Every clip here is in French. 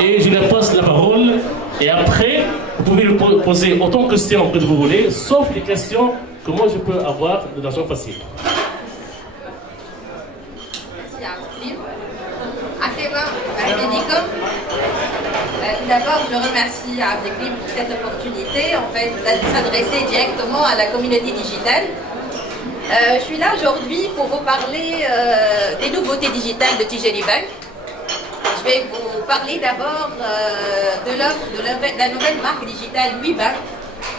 et je leur passe la parole. Et après, vous pouvez lui poser autant de questions que vous voulez, sauf les questions que moi je peux avoir de façon facile. D'abord, je remercie Avdeklim pour cette opportunité en fait, de s'adresser directement à la communauté digitale. Je suis là aujourd'hui pour vous parler des nouveautés digitales de Tijeli Bank. Je vais vous parler d'abord de l'offre de la nouvelle marque digitale WeBank.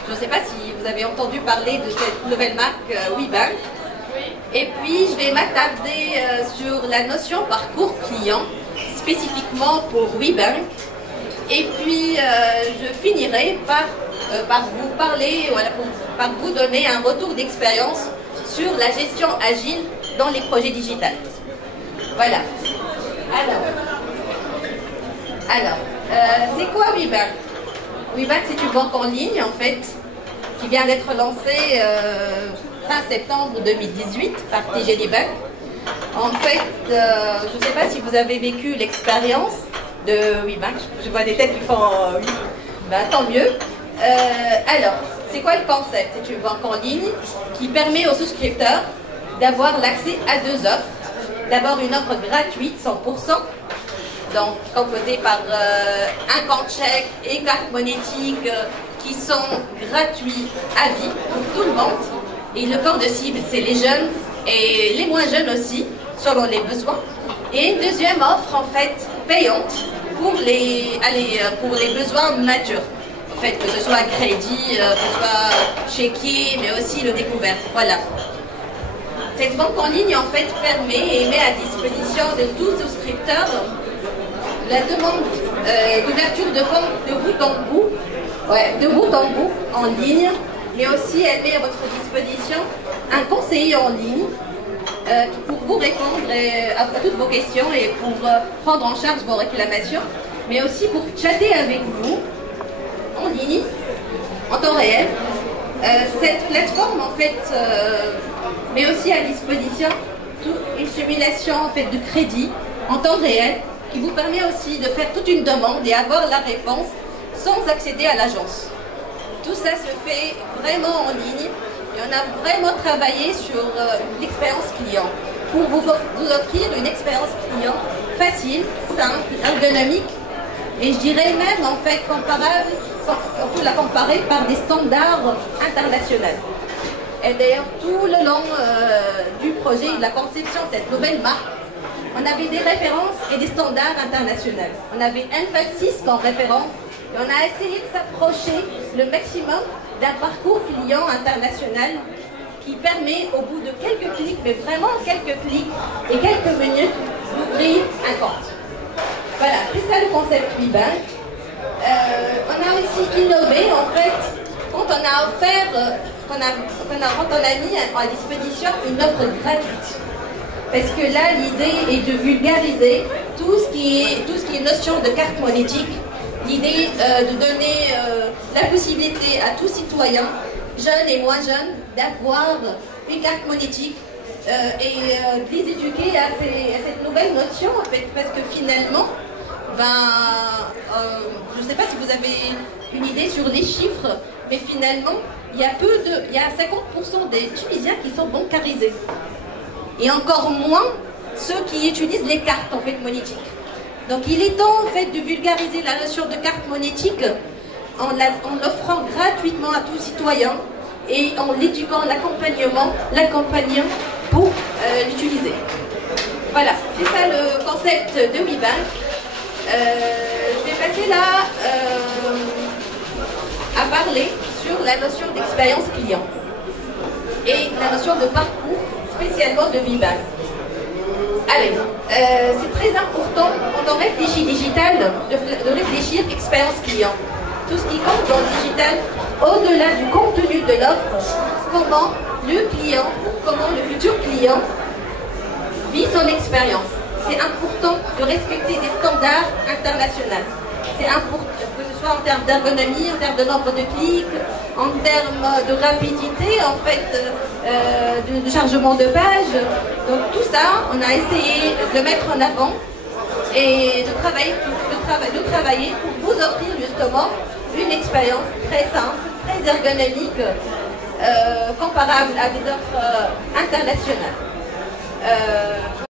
Je ne sais pas si vous avez entendu parler de cette nouvelle marque WeBank. Et puis, je vais m'attarder sur la notion parcours client, spécifiquement pour WeBank. Et puis, je finirai par vous parler, voilà, par vous donner un retour d'expérience sur la gestion agile dans les projets digitaux. Voilà. Alors, c'est quoi WeBank? WeBank, c'est une banque en ligne, en fait, qui vient d'être lancée fin septembre 2018 par Tijeli Bank. En fait, je ne sais pas si vous avez vécu l'expérience de WeBank. Je vois des têtes qui font oui. Ben, tant mieux. Alors, c'est quoi le concept? C'est une banque en ligne qui permet aux souscripteurs d'avoir l'accès à deux offres. D'abord, une offre gratuite, 100%, donc composée par un compte chèque et carte monétique qui sont gratuits à vie pour tout le monde. Et le corps de cible, c'est les jeunes et les moins jeunes aussi, selon les besoins. Et une deuxième offre, en fait, payante pour les besoins matures. En fait, que ce soit crédit, que ce soit chéquier, mais aussi le découvert. Voilà. Cette banque en ligne, en fait, permet et met à disposition de tout souscripteur la demande d'ouverture de compte de bout en bout, en ligne, mais aussi elle met à votre disposition un conseiller en ligne pour vous répondre à toutes vos questions et pour prendre en charge vos réclamations, mais aussi pour chatter avec vous en ligne, en temps réel. Cette plateforme, en fait, met aussi à disposition une simulation en fait, de crédit en temps réel qui vous permet aussi de faire toute une demande et avoir la réponse sans accéder à l'agence. Tout ça se fait vraiment en ligne et on a vraiment travaillé sur l'expérience client pour vous offrir une expérience client facile, simple, ergonomique et je dirais même en fait comparable, on peut la comparer par des standards internationaux. Et d'ailleurs tout le long du projet, de la conception de cette nouvelle marque, on avait des références et des standards internationaux. On avait N26 comme référence et on a essayé de s'approcher le maximum d'un parcours client international qui permet au bout de quelques clics, mais vraiment quelques clics et quelques minutes, d'ouvrir un compte. Voilà, c'est ça le concept WeBank. On a aussi innové en fait quand on a offert, quand on a mis à disposition une offre gratuite. Parce que là, l'idée est de vulgariser tout ce qui est notion de carte monétique. L'idée de donner la possibilité à tout citoyen, jeunes et moins jeunes, d'avoir une carte monétique et de les éduquer à cette nouvelle notion, en fait, parce que finalement, je ne sais pas si vous avez une idée sur les chiffres, mais finalement, il y a 50% des Tunisiens qui sont bancarisés. Et encore moins ceux qui utilisent les cartes en fait monétiques. Donc il est temps en fait de vulgariser la notion de carte monétique en l'offrant gratuitement à tout citoyen et en l'éduquant, l'accompagnant pour l'utiliser. Voilà, c'est ça le concept de WeBank. Je vais passer là à parler sur la notion d'expérience client et la notion de parcours spécialement de WeBank. Allez, c'est très important quand on réfléchit digital de réfléchir expérience client. Tout ce qui compte dans le digital, au-delà du contenu de l'offre, comment le client, comment le futur client vit son expérience. C'est important de respecter des standards internationaux. C'est important que ce soit en termes d'ergonomie, en termes de nombre de clics, en termes de rapidité, en fait, de chargement de page. Donc tout ça, on a essayé de le mettre en avant et de travailler travailler pour vous offrir justement une expérience très simple, très ergonomique, comparable à des offres internationales.